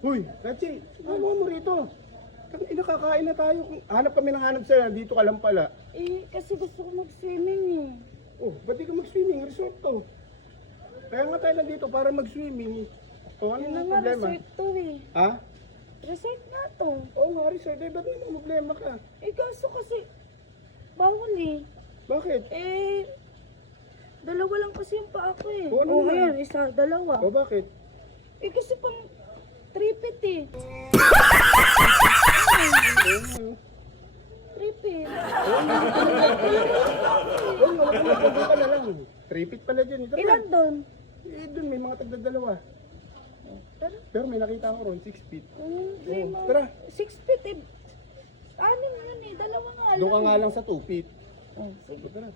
Uy, Rachi, sumama mo rito. Kakain na tayo. Hanap kami ng hanap sa'yo. Dito ka lang pala. Eh, kasi gusto ko mag-swimming eh. Oh, ba't di ka mag-swimming? Resort to. Kaya nga tayo nandito para mag-swimming. Oh, ano Yun na yung nga, problema? resort to eh. Ha? Resort nga to. Oo nga, resort. Eh, ba't may problema ka? Eh, kaso kasi, bawal eh. Bakit? Eh, dalawa lang kasi yung paa ko eh. Oo, ano Oo, naman? ngayon, isa, dalawa. O bakit? Eh, kasi pang tripit eh. Tripit. Oo nga, wala ka na lang. Tripit pala dyan. Tara. Ilan doon? Eh, dun may mga tagdadalawa. Tara. Pero may nakita ko ron, 6 feet. Hindi Oo, mo. tara. 6 feet eh. Anim yun eh, dalawa nga lang. Doon ka nga lang sa 2 feet. Oh, sige. Tara.